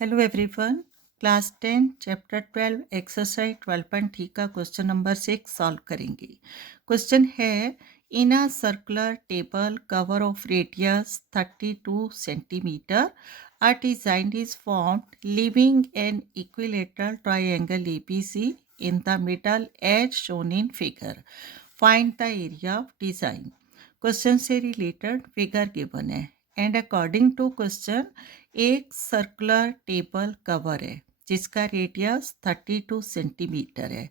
Hello everyone. Class 10 chapter 12 exercise 12.3 का question number 6 solve करेंगे। Question है, in a circular table cover of radius 32 centimetre a design is formed leaving an equilateral triangle ABC in the middle as shown in figure. Find the area of design. Question से related figure given है and according to question एक circular table cover है जिसका radius 32 centimetre है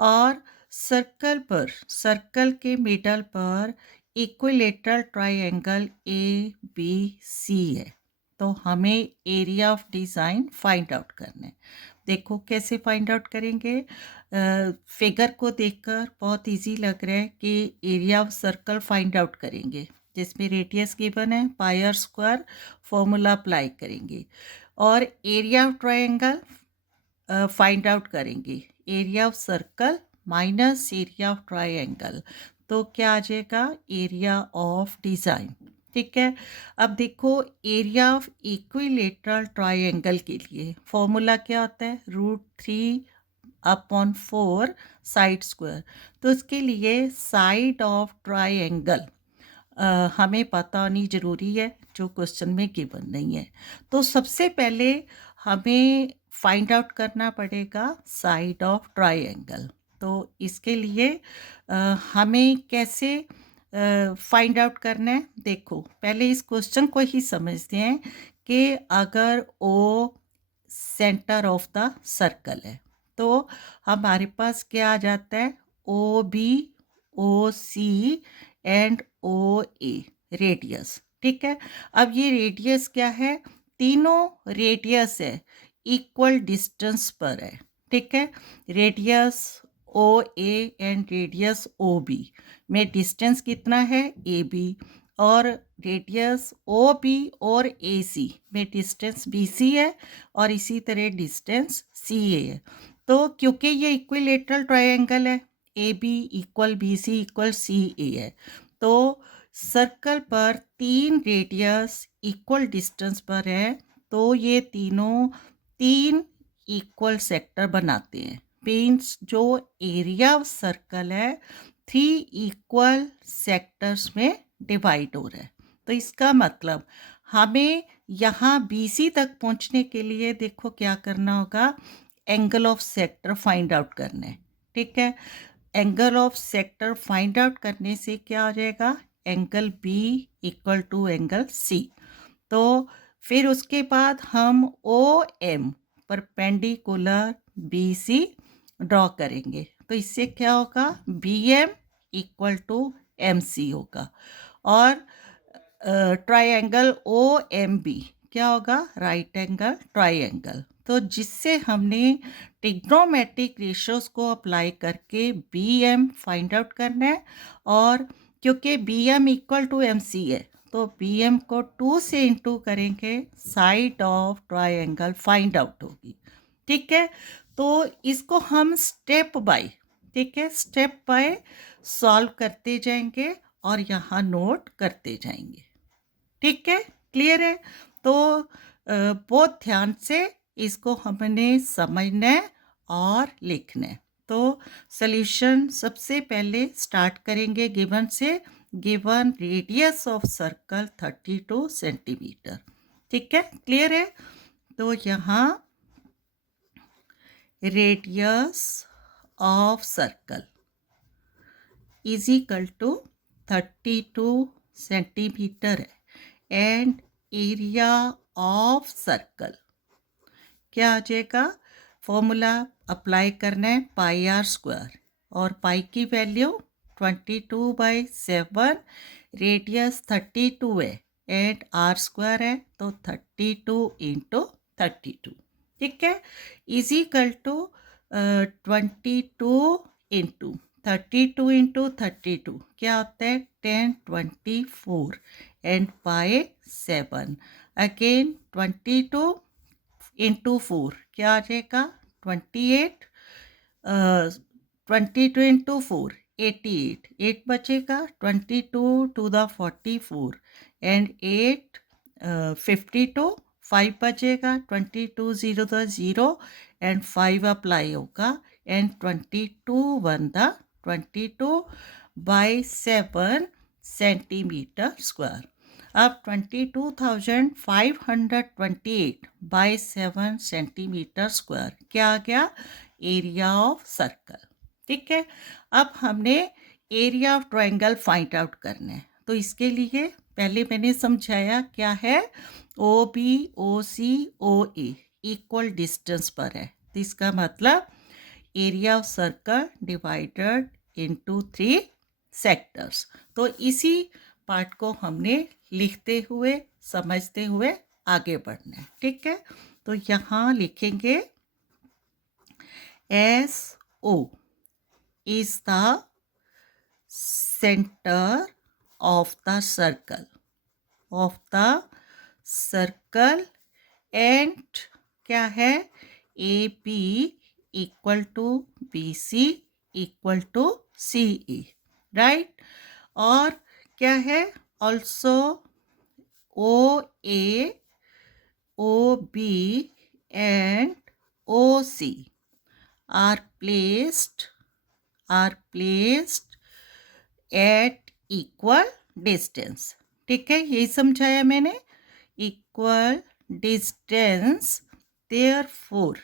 और circle के middle पर equilateral triangle A B C है। तो हमें area of design find out करना है। देखो कैसे फाइंड आउट करेंगे। फिगर को देखकर बहुत इजी लग रहा है कि area of circle find out करेंगे, जिसमें रेडियस गिवन है, pi r square formula apply करेंगे और area of triangle find out करेंगे। Area of circle minus area of triangle, तो क्या आ जाएगा? Area of design. ठीक है। अब देखो, एरिया ऑफ इक्विलेटरल ट्रायंगल के लिए फॉर्मूला क्या होता है? √3/4 साइड स्क्वायर। तो इसके लिए साइड ऑफ ट्रायंगल हमें पता होनी ज़रूरी है, जो क्वेश्चन में गिवन नहीं है। तो सबसे पहले हमें फाइंड आउट करना पड़ेगा साइड ऑफ ट्रायंगल। तो इसके लिए हमें कैसे फाइंड आउट करना है? देखो, पहले इस क्वेश्चन को ही समझते हैं कि अगर O centre of the circle है तो हमारे पास क्या आ जाता है? O B, O C and O A radius. ठीक है। अब ये रेडियस क्या है? तीनों रेडियस है, इक्वल डिस्टेंस पर है। ठीक है। Radius O A and radius O B में डिस्टेंस कितना है? A B. और रेडियस ओ बी और ए सी में डिस्टेंस बी सी है और इसी तरह डिस्टेंस सी ए है। तो क्योंकि ये इक्विलेटरल ट्रायंगल है, A B equal B C equal C A है, तो सर्कल पर तीन रेडियस इक्वल डिस्टेंस पर है, तो ये तीनों तीन इक्वल सेक्टर बनाते हैं। मीन्स जो एरिया ऑफ सर्कल है 3 इक्वल सेक्टर्स में डिवाइड हो रहा है। तो इसका मतलब हमें यहाँ BC तक पहुँचने के लिए देखो क्या करना होगा? Angle of sector find out करना है। ठीक है। Angle of sector find out करने से क्या हो जाएगा? Angle B equal to angle C। तो फिर उसके बाद हम OM परपेंडिकुलर BC ड्रॉ करेंगे। तो इससे क्या होगा? BM इक्वल टू MC होगा और ट्रायंगल OMB क्या होगा? Right angle triangle. तो जिससे हमने ट्रिग्नोमेट्रिक रेशियोज को अप्लाई करके BM फाइंड आउट करना है और क्योंकि BM इक्वल टू MC है तो BM को 2 से इंटू करेंगे, side of triangle find out होगी। ठीक है। तो इसको हम स्टेप बाय, ठीक है, स्टेप बाय सॉल्व करते जाएंगे और यहाँ नोट करते जाएंगे। ठीक है, क्लियर है? तो बहुत ध्यान से इसको हमने समझना है और लिखना है। तो सॉल्यूशन सबसे पहले स्टार्ट करेंगे गिवन से। Given radius of circle 32 centimetre. ठीक है, क्लियर है? तो यहाँ radius of circle is equal to 32 centimetre है एंड एरिया ऑफ सर्कल क्या आ जाएगा? फॉर्मूला अप्लाई करना है, पाई आर स्क्वायर, और पाई की वैल्यू 22/7, रेडियस 32 है एंड आर स्क्वायर है तो 32 इंटू 32। ठीक है। Is equal to 22 into 32 into 32 क्या होता है? 1024 एंड बाय 7 अगेन 22 इंटू 4 क्या आ जाएगा? 28। 22 इंटू 4 88, 8 बचेगा। 22 टू द 44 एंड 8 52 5 बचेगा, 22 0 द 0 एंड 5 अप्लाई होगा and 22 1 the 22 by 7 centimetre square. अब 22,528 बाई 7 सेंटीमीटर स्क्वायर क्या आ गया? Area of circle. ठीक है, अब हमने area of triangle find out करना है। तो इसके लिए पहले मैंने समझाया क्या है, ओ बी ओ सी ओ ए इक्वल डिस्टेंस पर है। तो इसका मतलब area of circle divided into 3 sectors. तो इसी पार्ट को हमने लिखते हुए समझते हुए आगे बढ़ना है। ठीक है, तो यहाँ लिखेंगे S O is the center of the circle and क्या है, A P equal to B C equal to C E, right. और क्या है, also O A O B and O C are placed at equal distance. ठीक है, यही समझाया मैंने, equal distance, therefore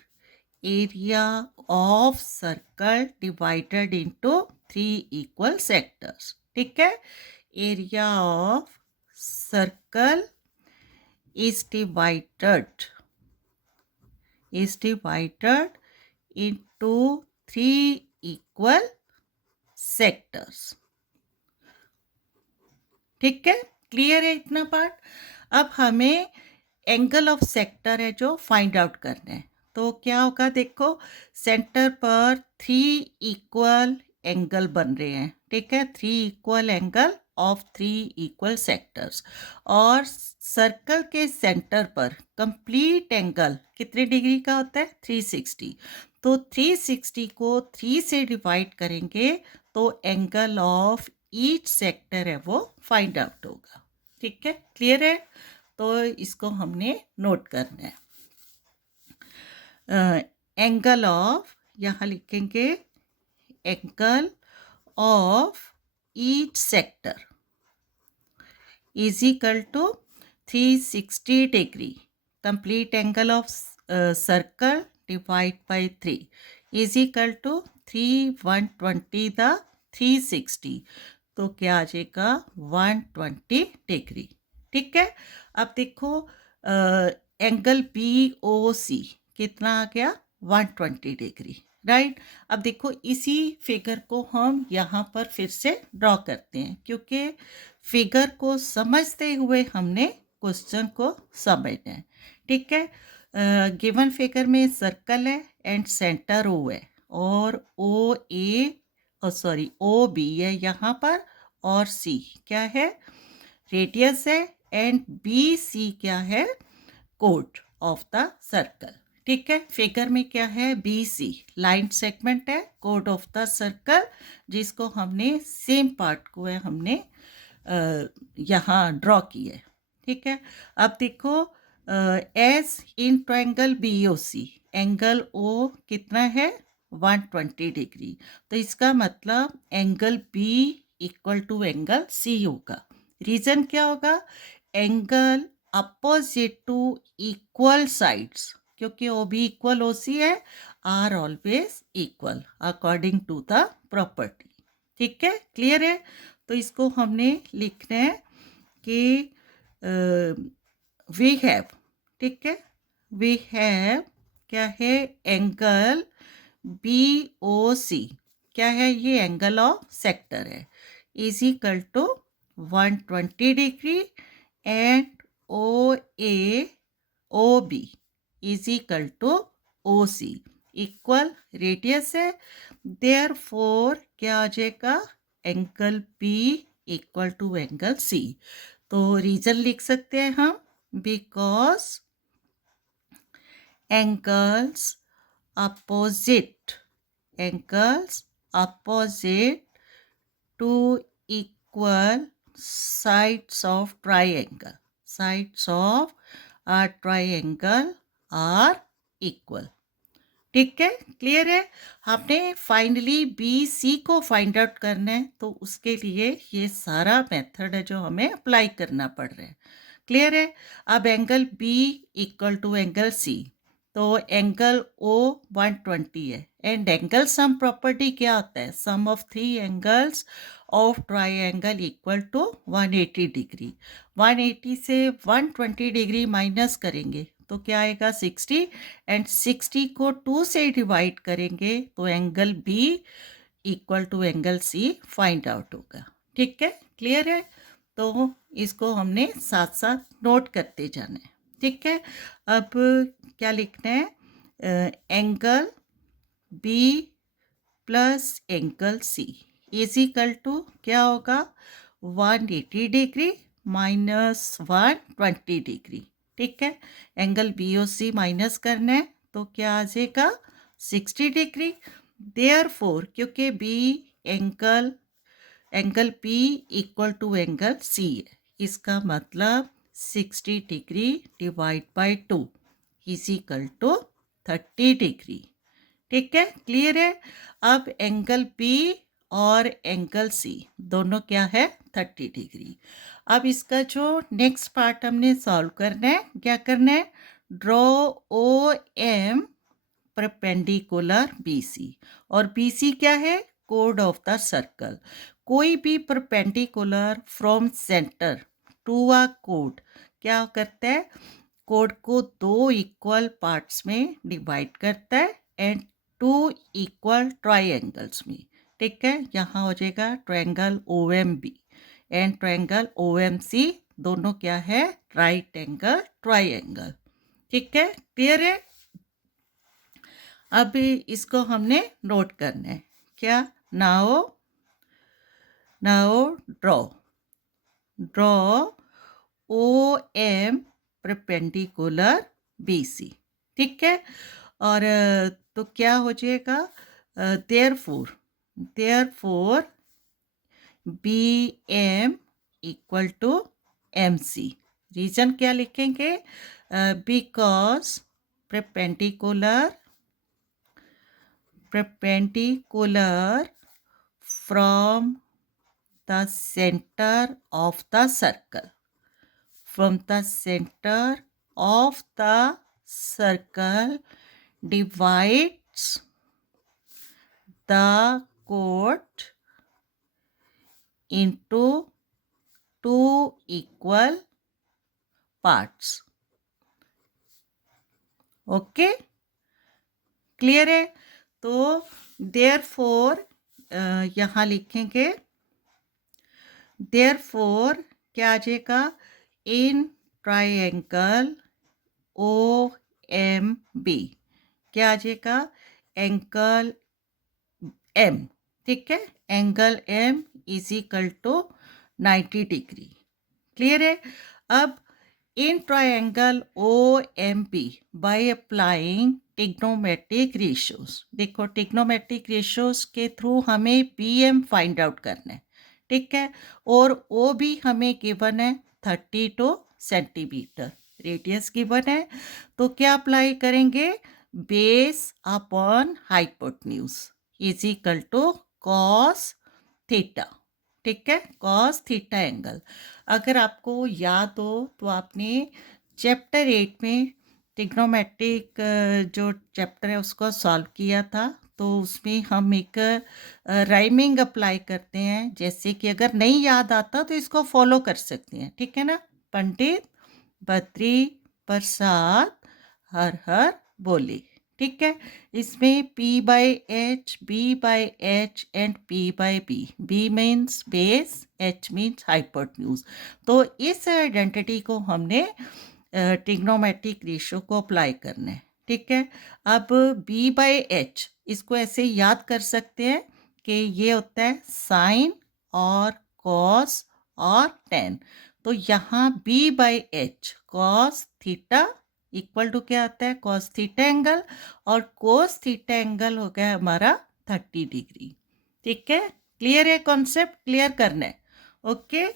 area of circle divided into 3 equal sectors. ठीक है, area of circle is divided into 3 equal sectors। ठीक है, clear है इतना पार्ट। अब हमें एंगल ऑफ सेक्टर है जो फाइंड आउट करना है। तो क्या होगा, देखो सेंटर पर 3 इक्वल एंगल बन रहे हैं। ठीक है, 3 equal angle of 3 equal sectors. और सर्कल के सेंटर पर कंप्लीट एंगल कितने डिग्री का होता है? 360। तो 360 को 3 से डिवाइड करेंगे तो एंगल ऑफ ईच सेक्टर है वो फाइंड आउट होगा। ठीक है, क्लियर है। तो इसको हमने नोट करना है। एंगल ऑफ, यहाँ लिखेंगे angle of each sector is equal to 360 degree. Complete angle of circle divide by 3 is equal to 120 the 360। तो क्या आ जाएगा? 120 डिग्री। ठीक है, अब देखो एंगल बी ओ सी कितना आ गया? 120 डिग्री, राइट। अब देखो इसी फिगर को हम यहाँ पर फिर से ड्रॉ करते हैं, क्योंकि फिगर को समझते हुए हमने क्वेश्चन को समझना है। ठीक है, गिवन फिगर में सर्कल है एंड सेंटर ओ है, और ओ बी है यहाँ पर, और सी क्या है? रेडियस है, एंड बी सी क्या है? कोड ऑफ द सर्कल। ठीक है, फिगर में क्या है? बी सी लाइन सेगमेंट है, कोड ऑफ द सर्कल, जिसको हमने सेम पार्ट को है हमने यहाँ ड्रॉ किया है। ठीक है, अब देखो as in triangle B O C, angle O कितना है? 120 डिग्री। तो इसका मतलब angle B equal to angle C होगा। रीजन क्या होगा? Angle opposite to equal sides, क्योंकि O B equal O C है, are always equal according to the property. ठीक है, क्लियर है। तो इसको हमने लिखना है कि वी हैव, ठीक है, वी हैव क्या है? एंगल बी ओ सी क्या है? ये एंगल ऑफ सेक्टर है, is equal to 120 degree, and O A O B is equal to O C equal radius है। देयरफॉर क्या आ जाएगा? Angle B equal to angle C. तो रीजन लिख सकते हैं हम, because angles opposite to equal sides of a triangle are equal. ठीक है, क्लियर है। आपने फाइनली बी सी को फाइंड आउट करना है, तो उसके लिए ये सारा मेथड है जो हमें अप्लाई करना पड़ रहा है। क्लियर है। अब angle B equal to angle C, तो एंगल ओ 120 है। एंड एंगल सम प्रॉपर्टी क्या होता है? Sum of three angles of triangle equal to 180 degree. 180 से 120 डिग्री माइनस करेंगे तो क्या आएगा? 60। एंड 60 को 2 से डिवाइड करेंगे तो angle B equal to angle C find out होगा। ठीक है, क्लियर है। तो इसको हमने साथ साथ नोट करते जाना है। ठीक है, अब क्या लिखना है? Angle B plus angle C is equal to क्या होगा? 180 डिग्री माइनस 120 डिग्री। ठीक है, एंगल बी और सी माइनस करना है तो क्या आ जाएगा? 60 डिग्री। देयरफॉर क्योंकि B angle P equal to angle C है, इसका मतलब 60 degree divide by 2 is equal to 30 degree. ठीक है, क्लियर है। अब एंगल P और एंगल C दोनों क्या है? 30 डिग्री। अब इसका जो नेक्स्ट पार्ट हमने सॉल्व करना है, क्या करना है? Draw O M perpendicular BC, और BC क्या है? कोड ऑफ द सर्कल। कोई भी perpendicular from centre to a कोड क्या करता है? कोड को दो इक्वल पार्ट्स में डिवाइड करता है एंड टू इक्वल ट्राइंगल्स में। ठीक है, यहाँ हो जाएगा triangle OMB and triangle OMC, दोनों क्या है? Right angle triangle. ठीक है, क्लियर है। अब इसको हमने नोट करना है। क्या? Now draw OM perpendicular BC। ठीक है, और तो क्या हो जाएगा? Therefore BM equal to MC। Reason क्या लिखेंगे? Because perpendicular from the center of the circle. From the center of the circle divides the chord into two equal parts. Okay? Clear है। तो देयरफॉर यहाँ लिखेंगे, देयरफॉर क्या आ जाएगा? इन triangle OMB क्या आ जाएगा? Angle M। ठीक है, angle M is equal to 90 degree. Clear है। अब in triangle OMP by applying trigonometric ratios, देखो trigonometric ratios के थ्रू हमें BM फाइंड आउट करना है। ठीक है, और OB हमें गिवन है 32 सेंटीमीटर, रेडियस गिवन है। तो क्या अप्लाई करेंगे? Base upon hypotenuse is equal to cos theta. ठीक है, कॉस थीटा एंगल। अगर आपको याद हो तो आपने चैप्टर 8 में ट्रिग्नोमेट्रिक जो चैप्टर है उसको सॉल्व किया था। तो उसमें हम एक राइमिंग अप्लाई करते हैं, जैसे कि अगर नहीं याद आता तो इसको फॉलो कर सकते हैं। ठीक है ना? पंडित बद्री प्रसाद हर हर बोले। ठीक है, इसमें P/H, B/H and P/B। B means base, H means hypotenuse. तो इस आइडेंटिटी को हमने ट्रिग्नोमेट्रिक रेशियो को अप्लाई करना है। ठीक है, अब B/H इसको ऐसे याद कर सकते हैं कि ये होता है साइन और कॉस और टेन। तो यहाँ B/H cos theta equal to क्या आता है? कॉस थीटा एंगल, और कोस थीटा एंगल हो गया हमारा 30 डिग्री। ठीक है, क्लियर है। कॉन्सेप्ट क्लियर करना है। Okay,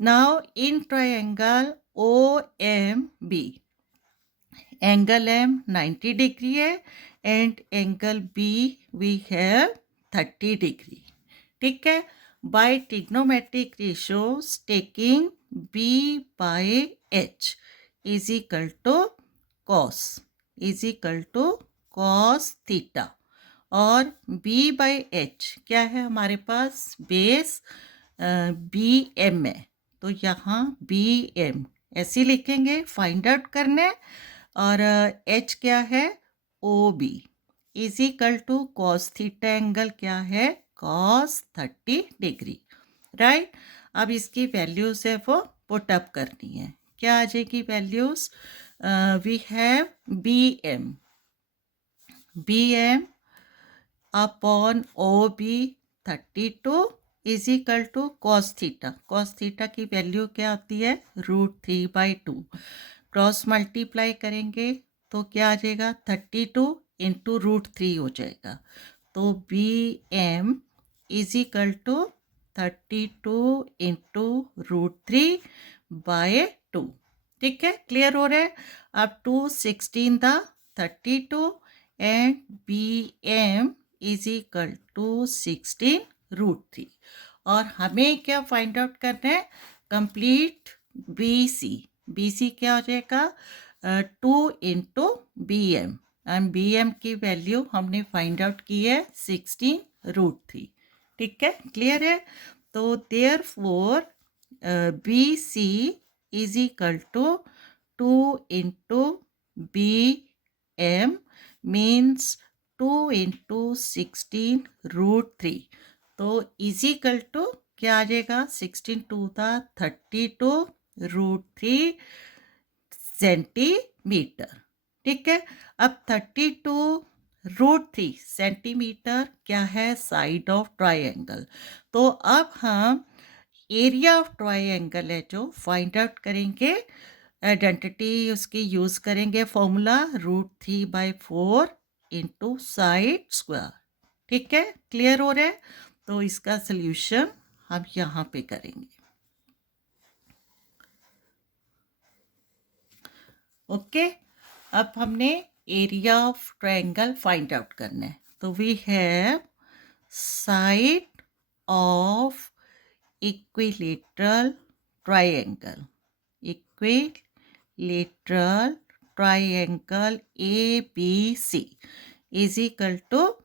now in triangle OMB angle M 90 degree है and angle B we have 30 degree. ठीक है, by trigonometric ratios taking B by H is equal to cos theta, और बी बाय एच क्या है हमारे पास, base B M है, तो यहाँ बी एम ऐसे लिखेंगे, फाइंड आउट करने। और एच क्या है, O B is equal to cos theta angle क्या है, कॉस 30 डिग्री। राइट, अब इसकी वैल्यूज है वो पुट अप करनी है। क्या आ जाएगी values, we have B M upon O B 32 is equal to cos theta की वैल्यू क्या आती है, √3/2। क्रॉस मल्टीप्लाई करेंगे तो क्या आ जाएगा, 32 इंटू √3 हो जाएगा, तो B M is equal to 32 into √3/2। ठीक है, क्लियर हो रहा है। अब 2 16 था 32 and B M is equal to 16√3, और हमें क्या फाइंड आउट करना है, कंप्लीट बी सी क्या हो जाएगा, 2 into B M, and B M की वैल्यू हमने फाइंड आउट की है 16√3। ठीक है, क्लियर है। तो therefore B C is equal to 2 into B M means 2 into 16√3, तो इज इक्वल टू क्या आ जाएगा, 16 2 था 32√3 सेंटीमीटर। ठीक है, अब 32√3 सेंटीमीटर क्या है, साइड ऑफ ट्राइंगल। तो अब हम एरिया ऑफ ट्राइंगल है जो फाइंड आउट करेंगे, आइडेंटिटी उसकी यूज करेंगे, फॉर्मूला √3/4 इंटू साइड स्क्वायर। ठीक है, क्लियर हो रहा है। तो इसका सल्यूशन हम यहाँ पे करेंगे। ओके, अब हमने area of triangle find out करना है, तो we have side of equilateral triangle ABC is equal to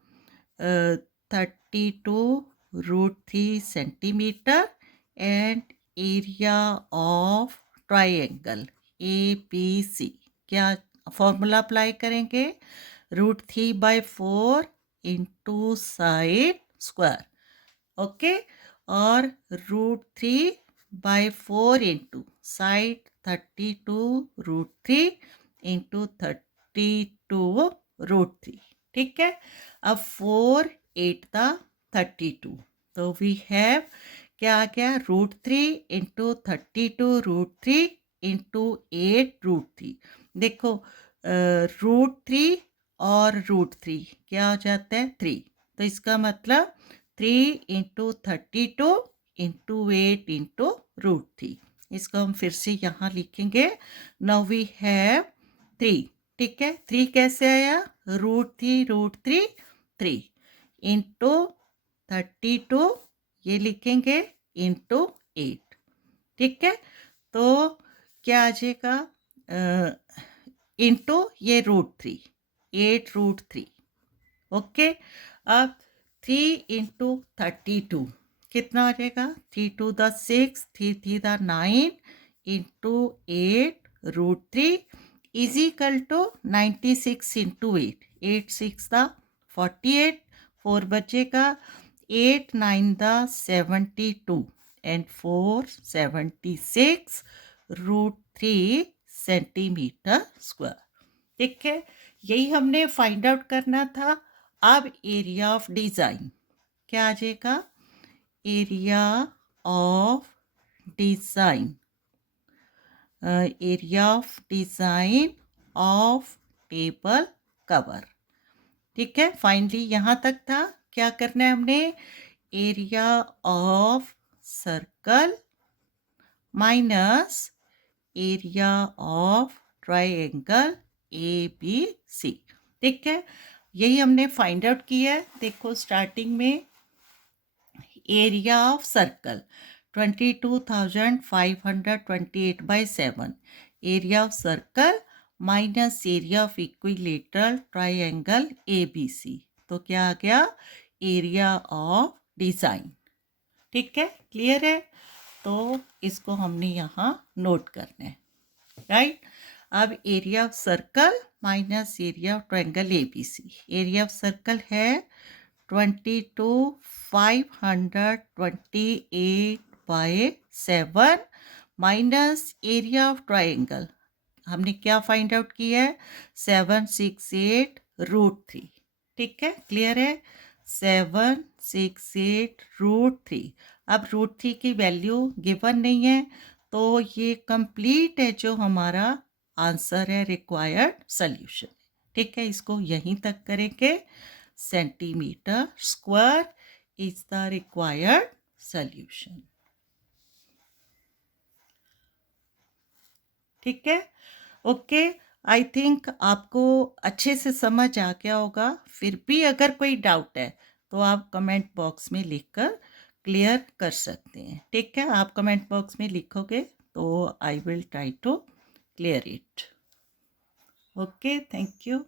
32√3 centimeter, and area of triangle ABC क्या फॉर्मूला अप्लाई करेंगे, √3/4 इंटू साइड स्क्वायर। ओके, और √3/4 इंटू साइड 32√3 इंटू 32√3। ठीक है, अब 4 8 था 32, तो वी हैव क्या आ गया, √3 इंटू 32√3 इंटू 8√3। देखो √3 और √3 क्या हो जाता है, 3, तो इसका मतलब 3 इंटू 32 इंटू 8 इंटू √3। इसको हम फिर से यहाँ लिखेंगे, नाउ वी हैव 3। ठीक है, 3 कैसे आया, √3 3 इंटू 32 ये लिखेंगे इंटू 8। ठीक है, तो क्या आ जाएगा, इंटू ये √3 8√3। ओके, अब 3 इंटू 32 कितना आ जाएगा, 3 2 6 3 3 9 into 8√3 is equal to 96 into 8 8 6 48, 4 बचेगा, 8 9 72 एंड 4 76√3 सेंटीमीटर स्क्वायर। ठीक है, यही हमने फाइंड आउट करना था। अब एरिया ऑफ डिज़ाइन क्या आ जाएगा, area of design of table cover. ठीक है, फाइनली यहाँ तक था। क्या करना है हमने, area of circle minus area of triangle ABC। ठीक है, यही हमने फाइंड आउट किया है। देखो स्टार्टिंग में area of circle 22,528/7, area of circle minus area of equilateral triangle ABC, तो क्या आ गया, एरिया ऑफ डिज़ाइन। ठीक है, क्लियर है, तो इसको हमने यहाँ नोट करना है, राइट। अब area of circle minus area of triangle ABC, area of circle है 22,528/7 माइनस एरिया ऑफ ट्रायंगल, हमने क्या फाइंड आउट किया है, 768√3। ठीक है, क्लियर है, 768√3। अब √3 की वैल्यू गिवन नहीं है, तो ये कंप्लीट है जो हमारा आंसर है, रिक्वायर्ड सॉल्यूशन। ठीक है, इसको यहीं तक करेंगे, centimetre square is the required solution. ठीक है, ओके, आई थिंक आपको अच्छे से समझ आ गया होगा। फिर भी अगर कोई डाउट है तो आप कमेंट बॉक्स में लिखकर क्लियर कर सकते हैं। ठीक है, आप कमेंट बॉक्स में लिखोगे तो I will try to clear it. Okay, thank you.